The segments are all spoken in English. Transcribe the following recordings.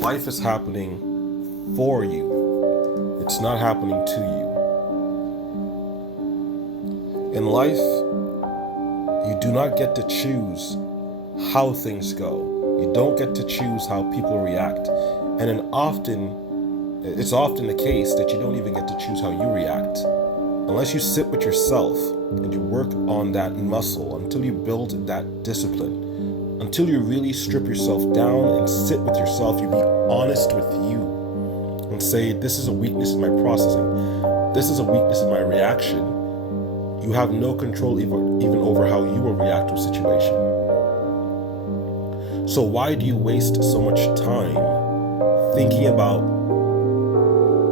life is happening for you. It's not happening to you. In life, you do not get to choose how things go. You don't get to choose how people react. And it's often the case that you don't even get to choose how you react. Unless you sit with yourself and you work on that muscle until you build that discipline, until you really strip yourself down and sit with yourself, you be honest with you and say, this is a weakness in my processing. This is a weakness in my reaction. You have no control even over how you will react to a situation. So why do you waste so much time thinking about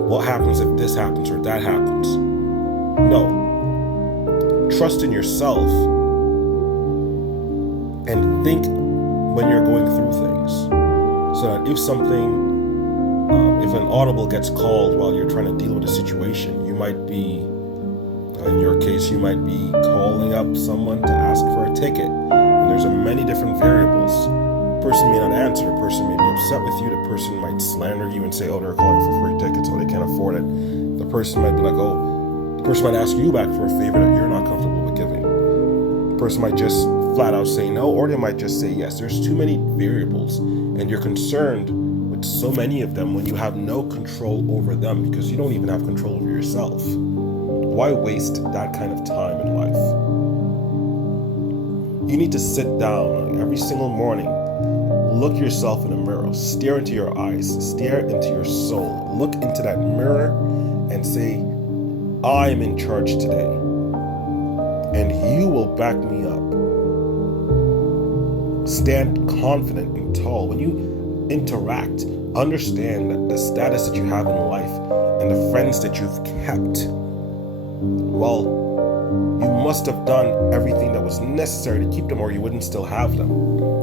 what happens if this happens or that happens? No. Trust in yourself and think when you're going through things. So that if an audible gets called while you're trying to deal with a situation, you might be, in your case, you might be calling up someone to ask for a ticket. And there's many different variables. The person may not answer, the person may be upset with you, the person might slander you and say, oh, they're calling for free tickets, oh, they can't afford it. The person might be like, the person might ask you back for a favor that you're not comfortable with giving. The person might just flat out say no, or they might just say yes. There's too many variables, and you're concerned with so many of them when you have no control over them because you don't even have control over yourself. Why waste that kind of time in life? You need to sit down every single morning, look yourself in the mirror, stare into your eyes, stare into your soul, look into that mirror and say, I am in charge today, and you will back me up. Stand confident and tall. When you interact, understand that the status that you have in life and the friends that you've kept, well, you must have done everything that was necessary to keep them, or you wouldn't still have them.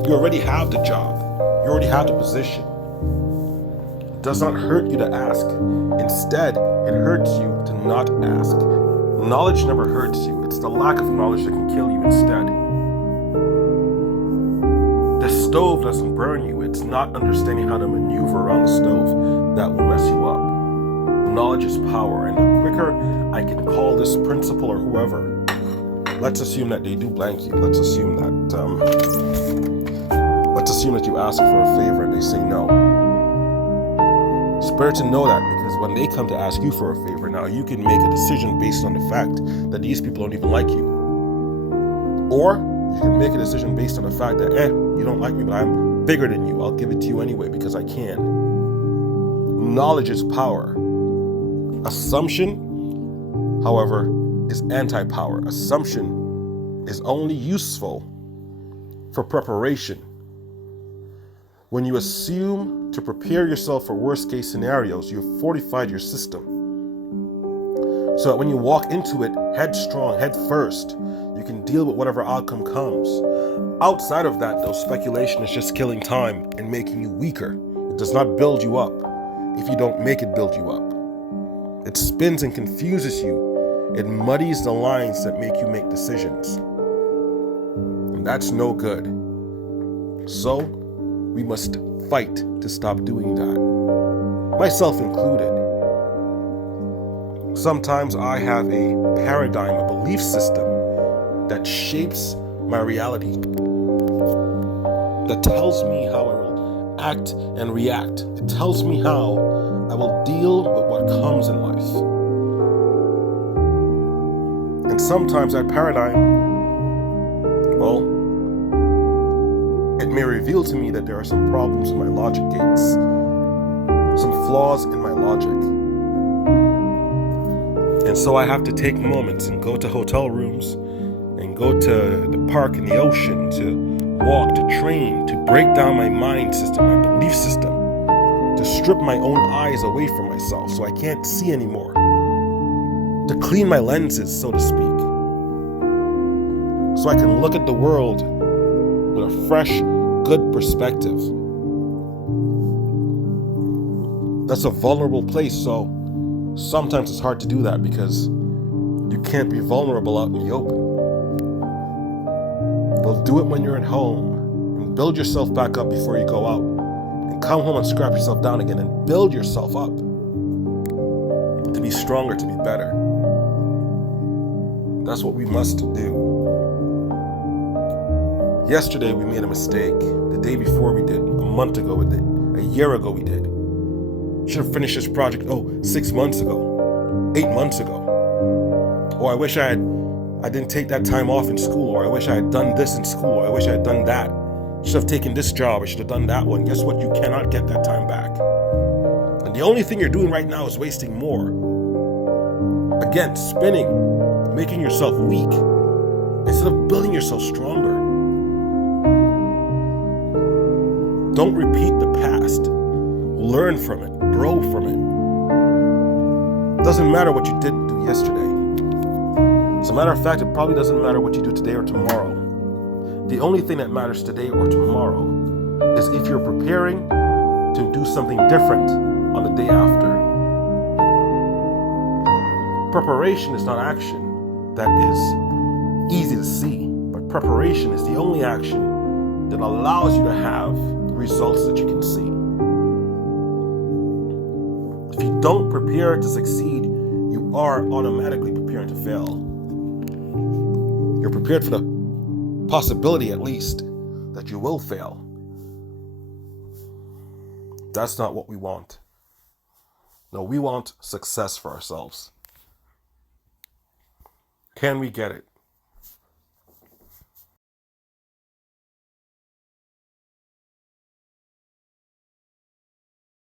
You already have the job. You already have the position. It does not hurt you to ask. Instead, it hurts you to not ask. Knowledge never hurts you. It's the lack of knowledge that can kill you instead. The stove doesn't burn you. It's not understanding how to maneuver around the stove that will mess you up. Knowledge is power, and the quicker I can call this principal or whoever, let's assume that they do blank you. Let's assume that you ask for a favor and they say no. It's better to know that, because when they come to ask you for a favor, now you can make a decision based on the fact that these people don't even like you. Or you can make a decision based on the fact that, you don't like me, but I'm bigger than you. I'll give it to you anyway because I can. Knowledge is power. Assumption, however, is anti-power. Assumption is only useful for preparation. When you assume to prepare yourself for worst case scenarios, you've fortified your system. So that when you walk into it headstrong, head first, you can deal with whatever outcome comes. Outside of that, though, speculation is just killing time and making you weaker. It does not build you up if you don't make it build you up. It spins and confuses you. It muddies the lines that make you make decisions. And that's no good. So, we must fight to stop doing that. Myself included. Sometimes I have a paradigm, a belief system that shapes my reality, that tells me how I will act and react. It tells me how I will deal with what comes in life. And sometimes that paradigm, it may reveal to me that there are some problems in my logic gates, some flaws in my logic. And so I have to take moments and go to hotel rooms and go to the park and the ocean, to walk, to train, to break down my mind system, my belief system, to strip my own eyes away from myself so I can't see anymore, to clean my lenses, so to speak, so I can look at the world with a fresh, good perspective. That's a vulnerable place, so sometimes it's hard to do that because you can't be vulnerable out in the open. Well, do it when you're at home and build yourself back up before you go out and come home and scrap yourself down again and build yourself up to be stronger, to be better. That's what we must do. Yesterday we made a mistake. The day before we did. A month ago we did. A year ago we did. Should have finished this project, 6 months ago. 8 months ago. Or I wish I didn't take that time off in school. Or I wish I had done this in school. Or I wish I had done that. Should have taken this job. I should have done that one. Guess what? You cannot get that time back. And the only thing you're doing right now is wasting more. Again, spinning, making yourself weak instead of building yourself stronger. Don't repeat the past. Learn from it. Grow from it. Doesn't matter what you didn't do yesterday. As a matter of fact, it probably doesn't matter what you do today or tomorrow. The only thing that matters today or tomorrow is if you're preparing to do something different on the day after. Preparation is not action that is easy to see, but preparation is the only action that allows you to have results that you can see. If you don't prepare to succeed, you are automatically preparing to fail. You're prepared for the possibility, at least, that you will fail. That's not what we want. No, we want success for ourselves. Can we get it?